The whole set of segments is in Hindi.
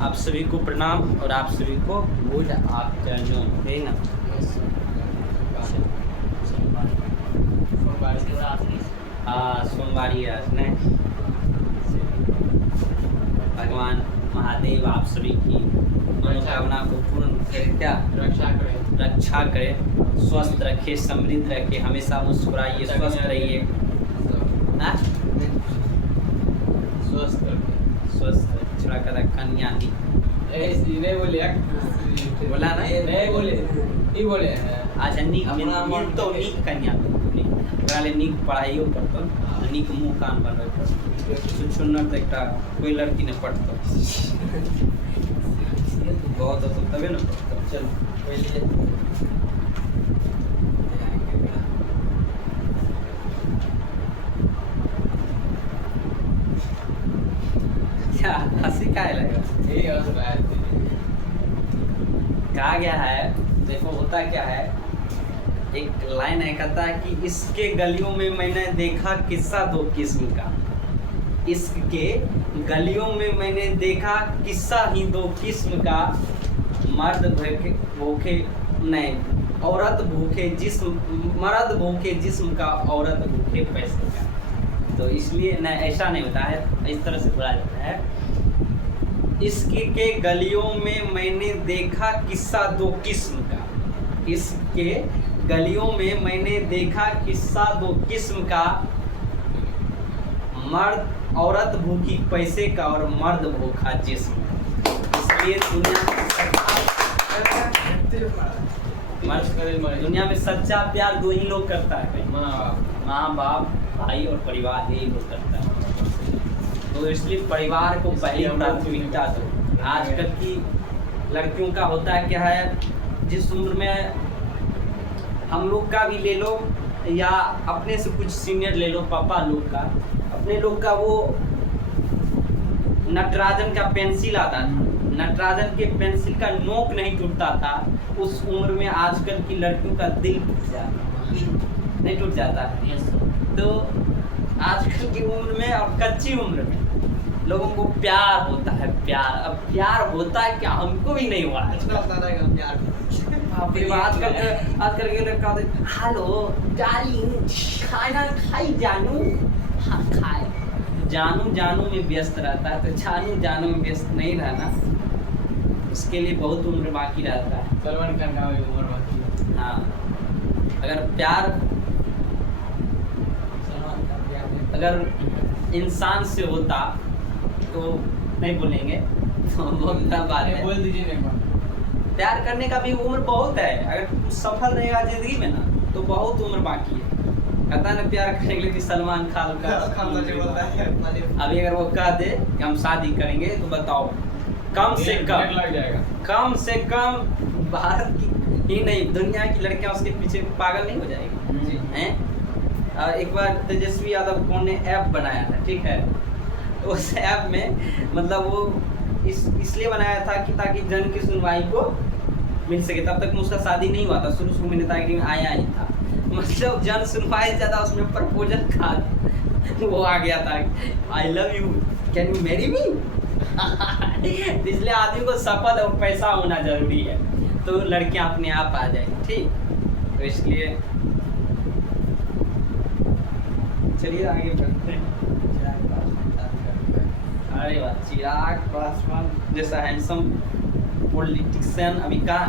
आप सभी को प्रणाम और आप सभी को गुड आफ्टरनून, है ना। हाँ, सोमवारी है आज नहीं। भगवान महादेव आप सभी की मनोकामना को पूर्ण करे, क्या रक्षा करे, स्वस्थ रखे, समृद्ध रखे, हमेशा मुस्कुराइए, स्वस्थ रहिए, स्वस्थ छोड़ा कर कन्या नहीं बोला ना, नहीं बोले अच्छा नीक तो नीक कन्या ले नीक पढ़ाइयो करतो, नीक मुँह कान बनबै सुनर तो एक कोई लड़की ने पढ़तो बहुत तो तबे ना पढ़तो। चलो पहले क्या हंसी का लगेगा, कहा गया है, देखो होता क्या है, एक लाइन है, कहता है कि इसके गलियों में मैंने देखा किस्सा दो किस्म का, इसके गलियों में मैंने देखा किस्सा ही दो किस्म का, मर्द भूखे नहीं, औरत भूखे जिस्म, मर्द भूखे जिस्म का, औरत भूखे पैसे का। तो इसलिए न ऐसा नहीं होता है, इस तरह से बोला जाता है, इसके के गलियों में मैंने देखा किस्सा दो किस्म का, इसके गलियों में मैंने देखा किस्सा दो किस्म का, मर्द औरत भूखी पैसे का और मर्द भूखा जिस्म। इसलिए दुनिया में सच्चा प्यार दो ही लोग करता है, माँ बाप, भाई और परिवार, यही लोग करता है। तो इसलिए परिवार को पहली प्राथमिकता दो। आजकल की लड़कियों का होता है क्या है, जिस उम्र में हम लोग का भी ले लो या अपने से कुछ सीनियर ले लो, पापा लोग का, अपने लोग का वो नटराजन का पेंसिल आता था, नटराजन के पेंसिल का नोक नहीं टूटता था, उस उम्र में आजकल की लड़कियों का दिल टूट जाता, नहीं टूट जाता है। तो आजकल की उम्र में और कच्ची उम्र में लोगों को प्यार होता है, प्यार। अब प्यार होता है क्या, हमको भी नहीं हुआ आजकल के लड़का हेलो डार्लिंग खाना खाई जानू, हाँ खाए, जानू जानू में व्यस्त रहता है, तो जानू जानू में व्यस्त नहीं रहना, उसके लिए बहुत उम्र बाकी रहता है। सलमान खान का उम्र बाकी। हाँ, अगर प्यार अगर इंसान से होता तो नहीं बोलेंगे, तो बहुत बात है, बोल दीजिए नहीं। प्यार करने का भी उम्र बहुत है, अगर सफल रहेगा जिंदगी में ना तो बहुत उम्र बाकी है। कहता है ना प्यार करने के लिए कि सलमान खान का अभी अगर वो कह दे कि हम शादी करेंगे तो बताओ कम से कम भारत की ही नहीं दुनिया की लड़कियां उसके पीछे पागल नहीं हो जाएगी हैं। एक बार तेजस्वी यादव कौन ने ऐप बनाया था, ठीक है, उस ऐप में मतलब वो इसलिए बनाया था कि ताकि जन की सुनवाई को मिल सके, तब तक उसका शादी नहीं हुआ था, शुरू में नेतागिरी में आया ही था, मतलब जन सुनवाई ज़्यादा उसमें प्रपोजल का वो आ गया था, I love you can you marry me. इसलिए आदमी को सफल और पैसा होना जरूरी है, तो लड़कियां अपने आप आ जाएंगी, ठीक। तो इसलिए चलिए आगे बढ़ते हैं। अरे वाह, चिराग पासवान जैसा हैंडसम पॉलिटिशियन अभी कहाँ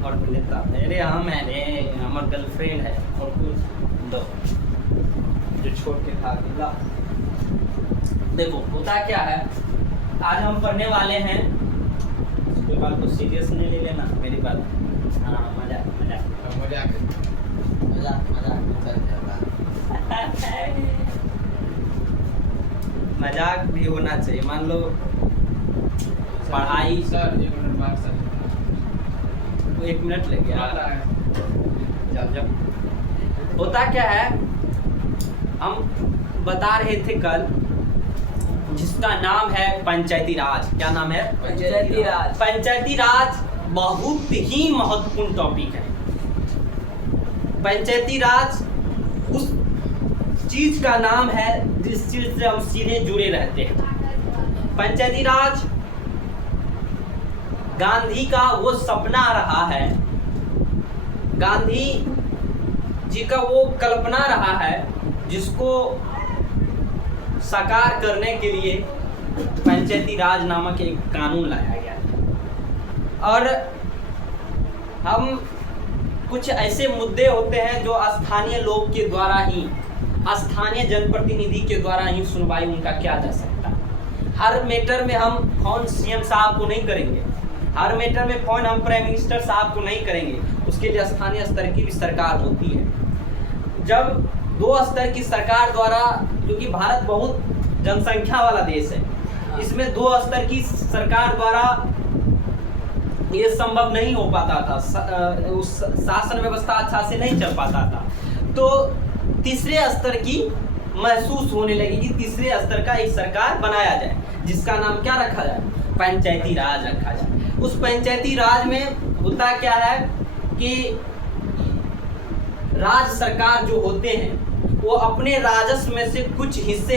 और नेता, अरे हम है रे, हमार गर्लफ्रेंड है और कुछ दो जो छोड़ के खा दिला। देखो होता क्या है, आज हम पढ़ने वाले हैं, उसके बाद को सीरियस नहीं ले लेना मेरी बात। हाँ, मजाक मजाक भी होना चाहिए। मान लो पढ़ाई सर, एक मिनट लग गया, जब होता क्या है, हम बता रहे थे कल, जिसका नाम है पंचायती राज। क्या नाम है? पंचायती राज। पंचायती राज बहुत ही महत्वपूर्ण टॉपिक है। पंचायती राज उस चीज का नाम है जिस चीज से हम सीधे जुड़े रहते हैं। पंचायती राज गांधी का वो सपना रहा है, गांधी जी का वो कल्पना रहा है जिसको साकार करने के लिए पंचायती राज नामक एक कानून लाया गया है। और हम कुछ ऐसे मुद्दे होते हैं जो स्थानीय लोग के द्वारा ही, स्थानीय जनप्रतिनिधि के द्वारा ही सुनवाई उनका किया जा सकता है। हर मैटर में हम फोन सीएम साहब को नहीं करेंगे, हर मैटर में फोन हम प्राइम मिनिस्टर साहब को नहीं करेंगे, उसके लिए स्थानीय स्तर की भी सरकार होती है। जब 2 स्तर की सरकार द्वारा, क्योंकि भारत बहुत जनसंख्या वाला देश है, इसमें 2 स्तर की सरकार द्वारा ये संभव नहीं हो पाता था, उस शासन व्यवस्था अच्छा से नहीं चल पाता था। तो तीसरे स्तर की महसूस होने लगी कि तीसरे स्तर का एक सरकार बनाया जाए, जिसका नाम क्या रखा जाए, पंचायती राज रखा जाए। उस पंचायती राज में होता क्या है कि राज्य सरकार जो होते हैं वो अपने राजस्व में से कुछ हिस्से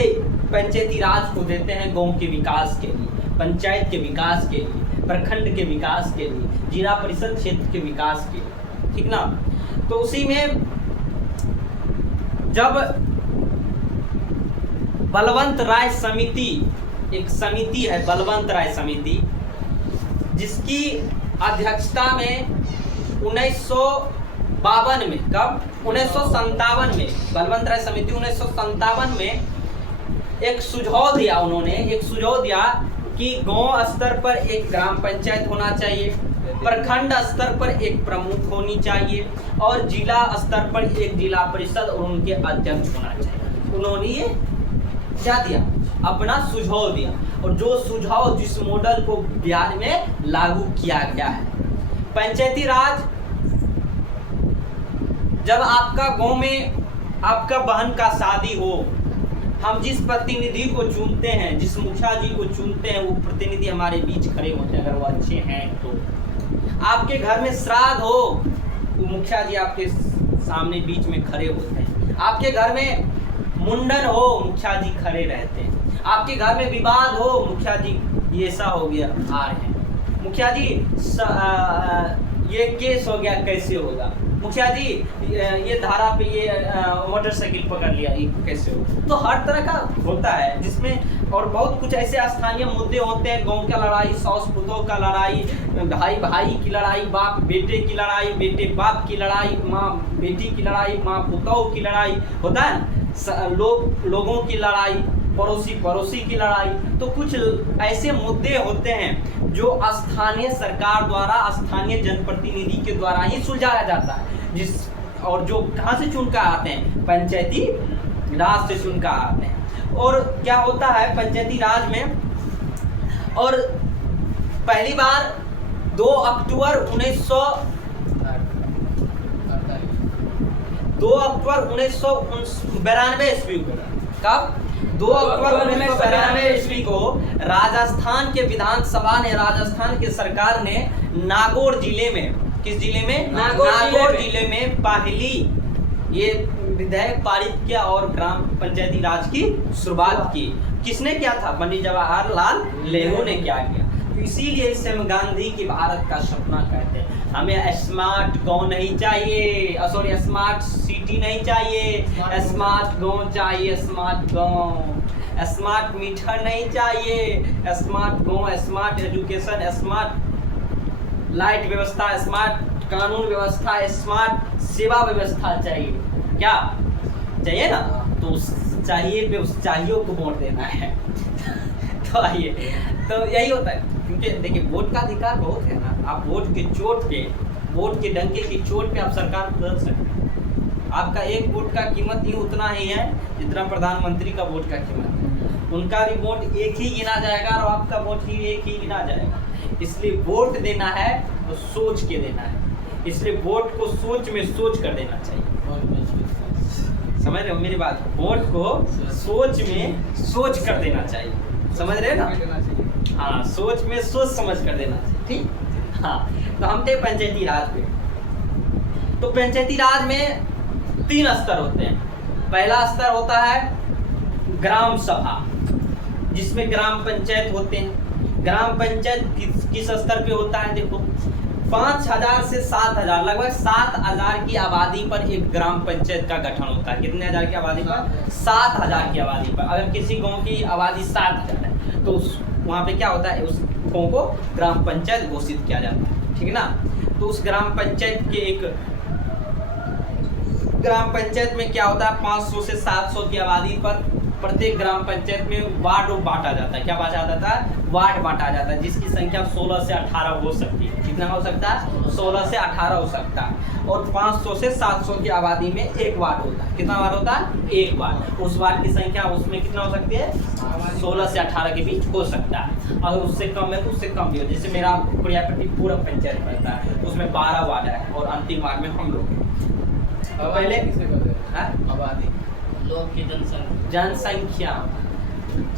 पंचायती राज को देते हैं, गांव के विकास के लिए, पंचायत के विकास के लिए, प्रखंड के विकास के लिए, जिला परिषद क्षेत्र के विकास के लिए, ठीक ना। तो उसी में जब बलवंत राय समिति, एक समिति है बलवंत राय समिति, जिसकी अध्यक्षता में 1952 में, कब 1957 में, बलवंत राय समिति 1957 में एक सुझाव दिया, उन्होंने एक सुझाव दिया कि गांव स्तर पर एक ग्राम पंचायत होना चाहिए, प्रखंड स्तर पर एक प्रमुख होनी चाहिए और जिला स्तर पर एक जिला परिषद और उनके अध्यक्ष होना चाहिए। उन्होंने ये क्या दिया, अपना सुझाव दिया, और जो सुझाव जिस मॉडल को बिहार में लागू किया गया है। पंचायती राज, जब आपका गांव में आपका बहन का शादी हो, हम जिस प्रतिनिधि को चुनते हैं, जिस मुखिया जी को चुनते हैं, वो प्रतिनिधि हमारे बीच खड़े होते हैं, अगर वो अच्छे हैं तो। आपके घर में श्राद्ध हो, वो मुखिया जी आपके सामने बीच में खड़े होते हैं। आपके घर में मुंडन हो, मुखिया जी खड़े रहते हैं। आपके घर में विवाद हो, मुखिया जी ये ऐसा हो गया, आ रहे हैं। मुखिया जी ये केस हो गया, कैसे होगा। मुखिया जी ये धारा पे ये मोटरसाइकिल पकड़ लिया, ये कैसे हो। तो हर तरह का होता है जिसमें, और बहुत कुछ ऐसे स्थानीय मुद्दे होते हैं, गांव का लड़ाई, सास पुतों का लड़ाई, भाई भाई की लड़ाई, बाप बेटे की लड़ाई, बेटे बाप की लड़ाई, माँ बेटी की लड़ाई, माँ पुतों की लड़ाई होता है, लोगों की लड़ाई, पड़ोसी की लड़ाई। तो कुछ ऐसे मुद्दे होते हैं जो स्थानीय सरकार द्वारा, स्थानीय जनप्रतिनिधि के द्वारा ही सुलझाया जाता है, और जो कहाँ से चुनकर आते हैं, पंचायती राज से चुनकर आते हैं। और क्या होता है पंचायती राज में, और पहली बार 2 अक्टूबर 1992 ईस्वी को, कब 2 अक्टूबर 1992 ईस्वी को राजस्थान के विधानसभा ने, राजस्थान के सरकार ने नागौर जिले में, किस जिले में, नागौर जिले में पहली ये विधेयक पारित किया और ग्राम पंचायती राज की शुरुआत की। किसने किया था, पंडित जवाहरलाल नेहरू ने क्या किया। तो इसीलिए इसे हम गांधी की भारत का सपना कहते हैं। हमें स्मार्ट गांव नहीं चाहिए, सॉरी स्मार्ट सिटी नहीं चाहिए, स्मार्ट गांव चाहिए, स्मार्ट गांव। स्मार्ट मीटर नहीं चाहिए, स्मार्ट गांव, स्मार्ट एजुकेशन, स्मार्ट लाइट व्यवस्था, स्मार्ट कानून व्यवस्था, स्मार्ट सेवा व्यवस्था चाहिए। क्या चाहिए ना, तो उस चाहिए पे उस चाहिए को वोट देना है। तो आइए, तो यही होता है, क्योंकि देखिए वोट का अधिकार बहुत है ना। आप वोट के चोट पे, वोट के डंके की चोट पे आप सरकार बदल सकते हैं। आपका एक वोट का कीमत ही उतना ही है जितना प्रधानमंत्री का वोट का कीमत है। उनका भी वोट एक ही गिना जाएगा और आपका वोट ही एक ही गिना जाएगा। इसलिए वोट देना है तो सोच के देना है, इसलिए वोट को सोच में सोच कर देना चाहिए। समझ रहे हो मेरी बात, वोट को सोच में सोच कर देना चाहिए, समझ रहे हो ना। हाँ, सोच में सोच समझ कर देना चाहिए, ठीक। हाँ, तो हम थे पंचायती राज पे। तो पंचायती राज में 3 स्तर होते हैं। पहला स्तर होता है ग्राम सभा, जिसमें ग्राम पंचायत होते हैं। ग्राम पंचायत किस स्तर पे होता है? देखो 5,000 से 7,000, लगभग 7,000 की आबादी पर एक ग्राम पंचायत का गठन होता है। कितने हजार की आबादी पर? 7,000 की आबादी पर। अगर किसी गांव की आबादी 7,000 है तो वहाँ पे क्या होता है? उस गांव को ग्राम पंचायत घोषित किया जाता है, ठीक है ना। तो उस ग्राम पंचायत के एक ग्राम पंचायत में क्या होता है? 500 से 700 की आबादी पर प्रत्येक ग्राम पंचायत में वार्ड बांटा जाता है। क्या बांटा जाता है? वार्ड बांटा जाता है, जिसकी संख्या 16 से 18 हो सकती है। कितना हो सकता है? 16 से 18 हो सकता है। और 500 से 700 की आबादी में एक वार्ड होता है। कितना वार्ड होता है? एक वार्ड। उस वार्ड की संख्या उसमें कितना हो सकती है? 16 से 18 के बीच हो सकता है। अगर उससे कम है तो उससे कम भी हो। जैसे मेरा कुड़ियापट्टी पूरा पंचायत पड़ता है, उसमें 12 वार्ड है और अंतिम वार्ड में हम लोग। पहले किसे कहते हैं? आबादी, लोग की जनसंख्या,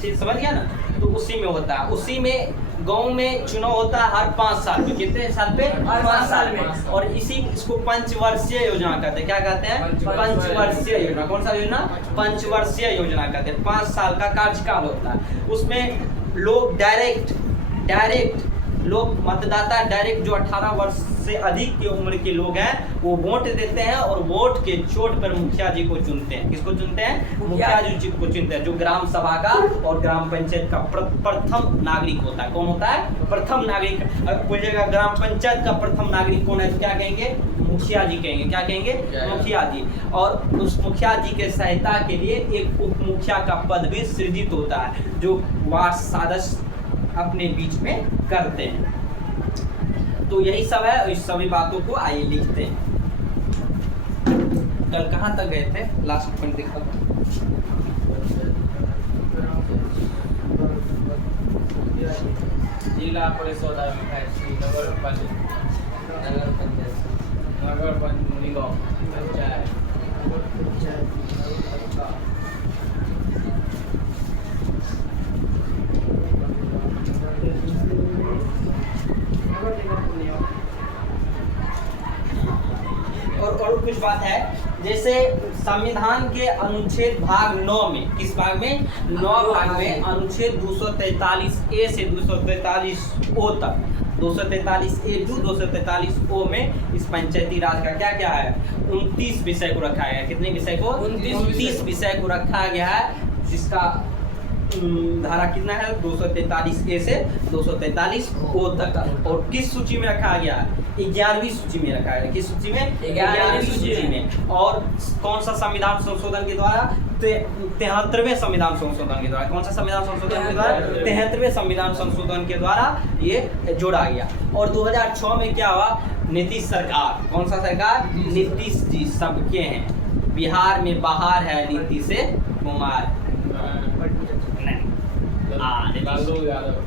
ठीक समझ गया ना। तो उसी में होता है। उसी में गांव में चुनाव होता है हर 5 साल में। कितने साल पे? हर 5 साल में। और इसको पंचवर्षीय योजना कहते हैं। क्या कहते हैं? पंचवर्षीय योजना। कौन सा योजना? पंचवर्षीय योजना कहते हैं। 5 साल का कार्यकाल होता है। उसमें लोग डायरेक्ट लोग मतदाता डायरेक्ट जो 18 वर्ष से अधिक की उम्र के लोग हैं वो वोट देते हैं और वोट के चोट पर मुखिया जी को चुनते हैं। किसको चुनते हैं? मुखिया जी को चुनते हैं, जो ग्राम सभा का और ग्राम पंचायत का प्रथम नागरिक होता है। कौन होता है? प्रथम नागरिक। अगर पूछेगा ग्राम पंचायत का प्रथम नागरिक कौन है तो क्या कहेंगे? मुखिया जी कहेंगे। क्या कहेंगे? मुखिया जी। और उस मुखिया जी के सहायता के लिए एक उप मुखिया का पद भी सृजित होता है, जो वार्ड सदस्य अपने बीच में करते हैं। तो यही सब है। इस सभी बातों को आइए लिखते हैं। कल कहाँ तक गए थे? लास्ट पॉइंट देखा जिला परिषद नगर निगम पंचायत। और कुछ बात है, जैसे संविधान के अनुच्छेद भाग 9 में, किस भाग में? 9 भाग में अनुच्छेद 243 ए से 243 ओ तक, 243 ए टू 243 ओ में इस पंचायती राज का क्या क्या है? 29 विषय को रखा गया है। कितने विषय को? 29 विषय को रखा गया है, जिसका धारा कितना है? 243 ए से 243 ओ तक। और किस सूची में रखा गया है? 11वीं सूची में रखा है। किस सूची में? 11वीं सूची में। और कौन सा संविधान संशोधन के द्वारा? 73वें संविधान संशोधन के द्वारा। कौन सा संविधान संशोधन के द्वारा? 73वें संविधान संशोधन के द्वारा ये जोड़ा गया। और 2006 में क्या हुआ? नीतीश सरकार। कौन सा सरकार? नीतीश जी सबके हैं। बिहार में बाहर है नीतीश कुमार। लालू यादव।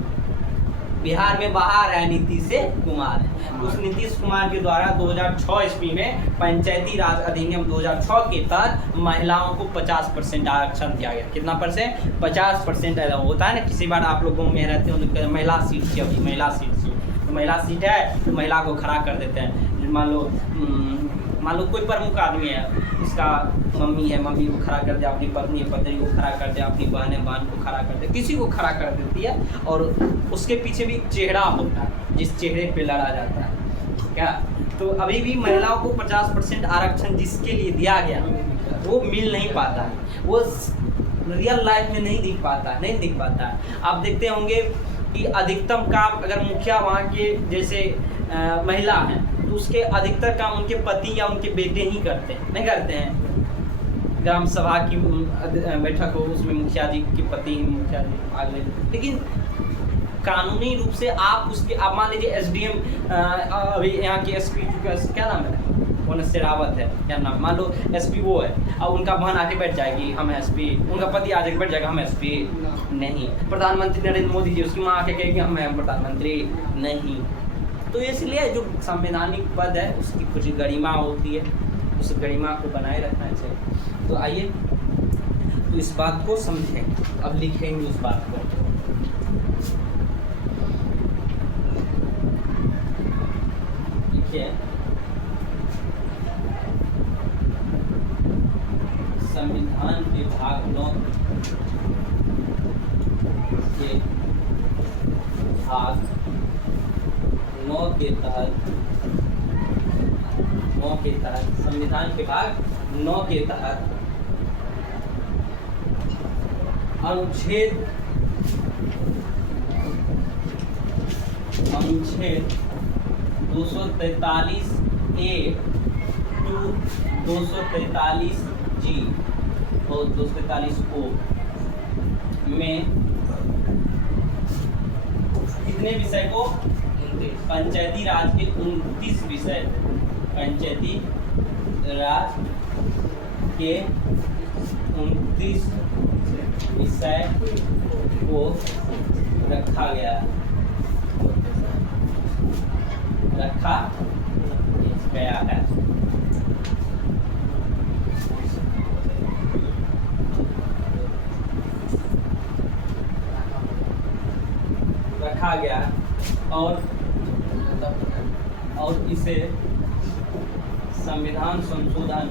बिहार में बाहर है नीतीश कुमार। उस नीतीश कुमार के द्वारा 2006 ईस्वी में पंचायती राज अधिनियम 2006 के तहत महिलाओं को 50% आरक्षण दिया गया। कितना परसेंट? 50% होता है ना। किसी बार आप लोगों में रहते हो महिला सीट से, अभी महिला सीट से, तो महिला सीट है तो महिला को खड़ा कर देते हैं। मान लो कोई प्रमुख आदमी है, उसका मम्मी है, मम्मी को खड़ा कर दे, अपनी पत्नी है, पत्नी को खड़ा कर दे, अपनी बहन है, बहन को खड़ा कर दे, किसी को खड़ा कर देती है। और उसके पीछे भी चेहरा होता है, जिस चेहरे पे लड़ा जाता है। क्या? तो अभी भी महिलाओं को 50% आरक्षण जिसके लिए दिया गया वो मिल नहीं पाता है, वो रियल लाइफ में नहीं दिख पाता है। आप देखते होंगे कि अधिकतम काम अगर मुखिया वहाँ के जैसे महिला हैं तो उसके अधिकतर काम उनके पति या उनके बेटे ही करते हैं, नहीं करते हैं। ग्राम सभा की बैठक हो, उसमें मुखिया जी के पति मुखिया जी भाग लेते। लेकिन कानूनी रूप से आप मान लीजिए एसडीएम अभी यहाँ के एसपी क्या नाम है? कौन से रावत है, क्या नाम? मान लो एसपी वो है, अब उनका बहन आके बैठ जाएगी हम एसपी, उनका पति आके बैठ जाएगा हम एसपी नहीं। प्रधानमंत्री नरेंद्र मोदी जी, उसकी माँ आके कहेगी हम प्रधानमंत्री नहीं। तो इसलिए जो संवैधानिक पद है उसकी कुछ गरिमा होती है, उस गरिमा को बनाए रखना चाहिए। तो आइए तो इस बात को समझें, अब लिखेंगे उस बात को। लिखिए संविधान के भाग 9 के भाग 9 के तहत संविधान के भाग 9 के तहत अनुच्छेद 243 ए टू 243 जी और 243 ओ में कितने विषय को, पंचायती राज के 29 विषय, पंचायती राज के 29 विषय को रखा गया है। और इसे संविधान संशोधन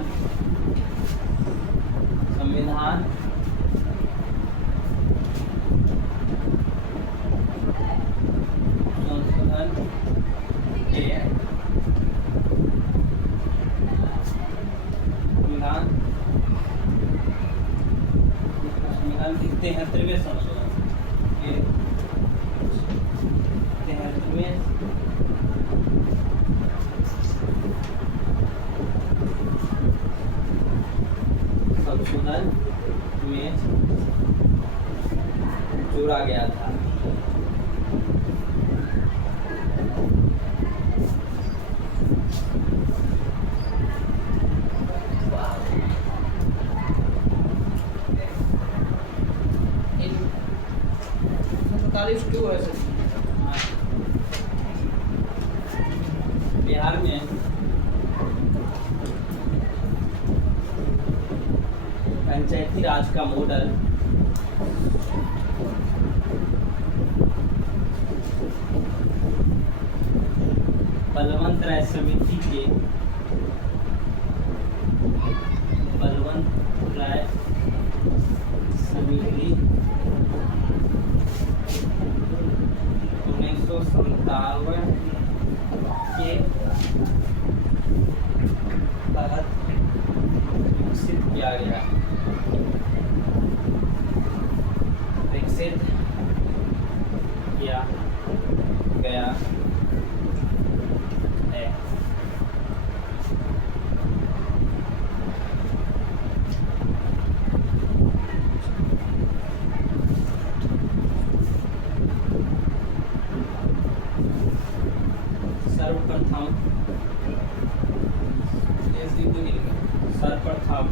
के 73वें संशोधन के 73वें संशोधन में जोड़ा गया था। क्यों है सर? बिहार में पंचायती राज का मॉडल बलवंत राय समिति के समिति 1957 के तहत विकसित किया गया है। सर्वप्रथम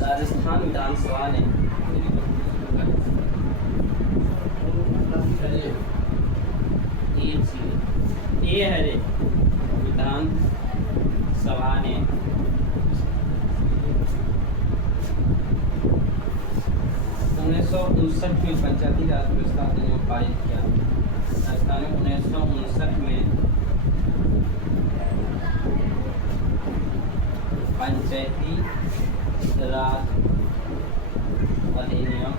राजस्थान विधानसभा ने विधान सभा ने 1959 में पंचायती राज व्यवस्था अधिनियम पारित किया। राजस्थान में 1959 में पंचायती राज अधिनियम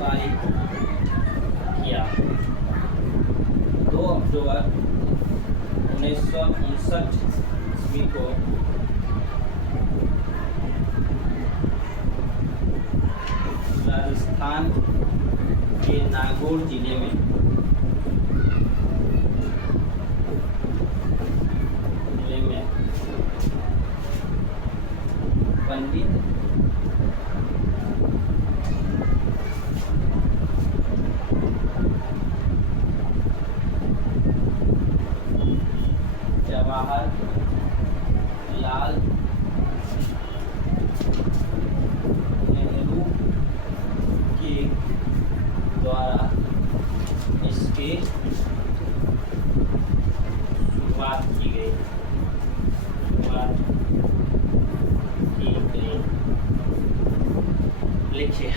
पारित किया। 2 अक्टूबर 1959 ईस्वी को राजस्थान के नागौर जिले में पंडित जवाहर लाल नेहरू के द्वारा इसके शुरुआत की गई। लिखिए।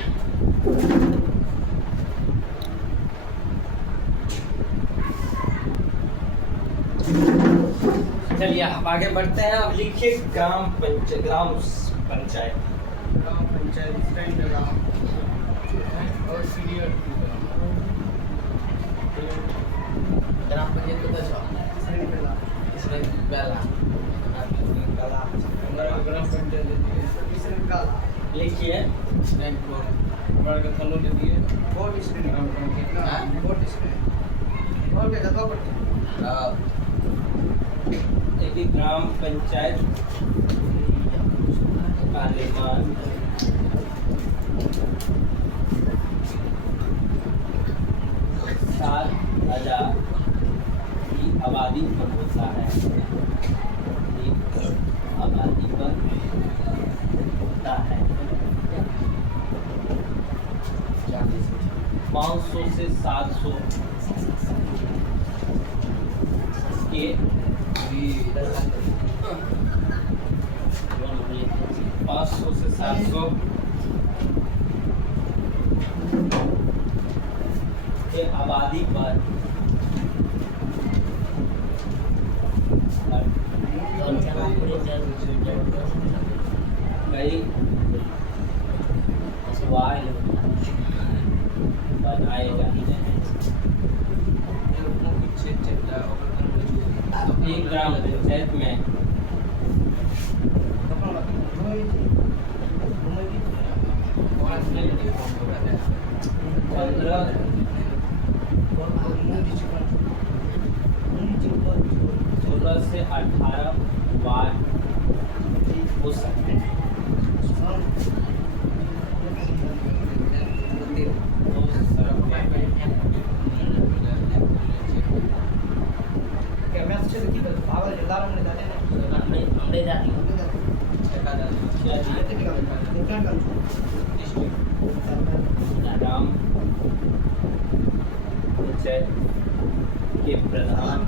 चलिए आप आगे बढ़ते हैं। अब लिखिए ग्राम पंचायत। ग्राम पंचायत स्टैंड ग्राम और सीनियर ग्राम पंचायत कतऽ छ? इसमें बेला हमारा ग्राम पंचायत इसमें काला लिखिए स्टैंड फ्लोर हमारे का थलो दे दिए वोट स्क्रीन ग्राम पंचायत ना हाँ? वोट स्क्रीन और क्या जगह पर एक ग्राम पंचायत का निर्माण 7,000 की आबादी पर होता है। एक आबादी पर होता है 500 से 700 के 500 से 700 के आबादी पर कई वार्ड बनाए जाते हैं। एक ग्राम पंचायत में 15 16 से 18 वार्ड हो सकते हैं। क्या मैच चल की पावर जिला में जाते हैं हमने जाती क्या दिए? ग्राम पंचायत के प्रधान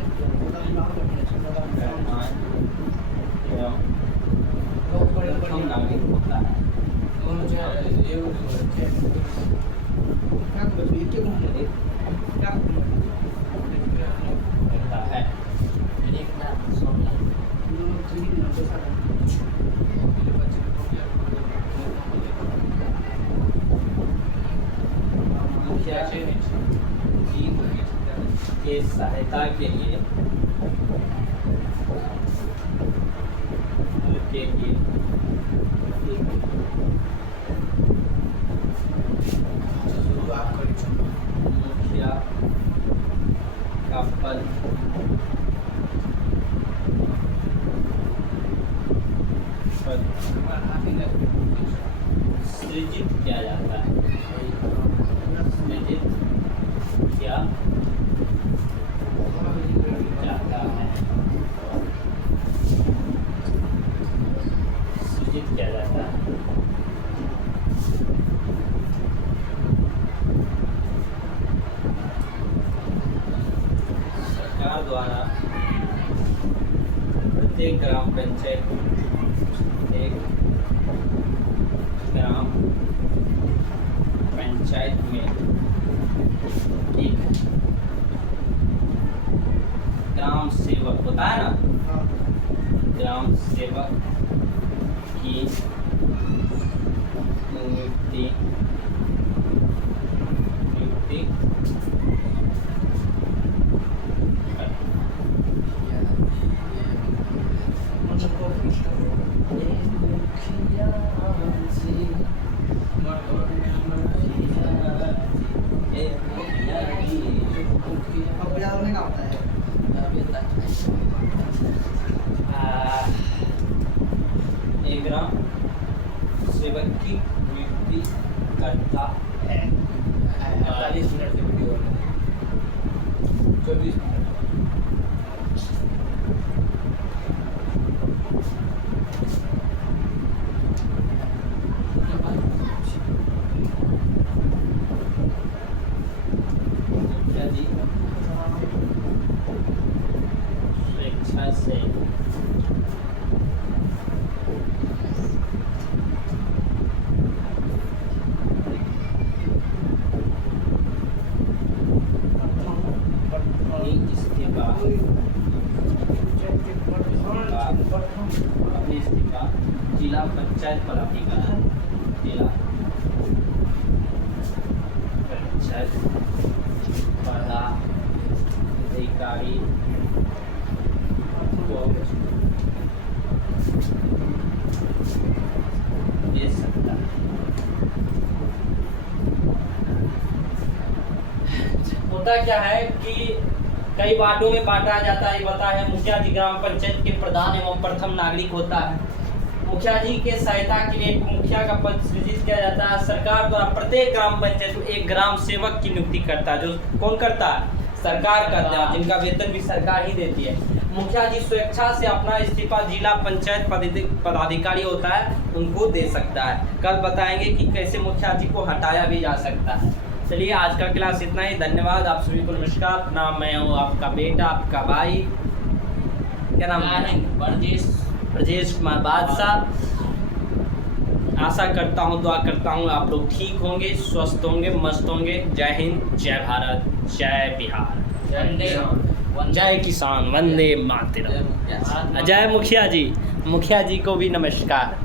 एवं प्रथम नागरिक होता है। होता है। मुखिया जी के सहायता के लिए मुखिया का पद सृजित किया जाता है। सृजित किया जाता है। सृजित किया जाता है। सरकार द्वारा प्रत्येक ग्राम पंचायत में एक ग्राम सेवक होता है ना, ग्राम सेवक की नियुक्ति एक ग्राम सेवक की नियुक्ति करता है। 40 मिनट की वीडियो 24 मिनट यदि स्वेच्छा से पंचायत पदाधिकारी जिला पंचायत पदाधिकारी को दे सकता है। होता क्या है कि कई वार्डों में बांटा जाता है, ये बता है मुखिया जी ग्राम पंचायत के प्रधान एवं प्रथम नागरिक होता है। मुखिया जी के सहायता के लिए एक मुखिया का पद सृजित किया जाता है। सरकार द्वारा प्रत्येक ग्राम पंचायत में एक ग्राम सेवक की नियुक्ति करता है। जो कौन करता है? सरकार करता है, जिनका वेतन भी सरकार ही देती है। मुखिया जी स्वेच्छा से अपना इस्तीफा जिला पंचायत पदाधिकारी होता है उनको दे सकता है। कल बताएंगे कि कैसे मुखिया जी को हटाया भी जा सकता है। चलिए आज का क्लास इतना ही। धन्यवाद। आप सभी को नमस्कार। नाम मैं हूँ आपका बेटा, आपका भाई, क्या नाम है? ब्रजेश कुमार बादशाह। आशा करता हूँ, दुआ करता हूँ आप लोग ठीक होंगे, स्वस्थ होंगे, मस्त होंगे। जय हिंद, जय भारत, जय बिहार, जय किसान, वंदे मातरम। जय मुखिया जी, मुखिया जी को भी नमस्कार।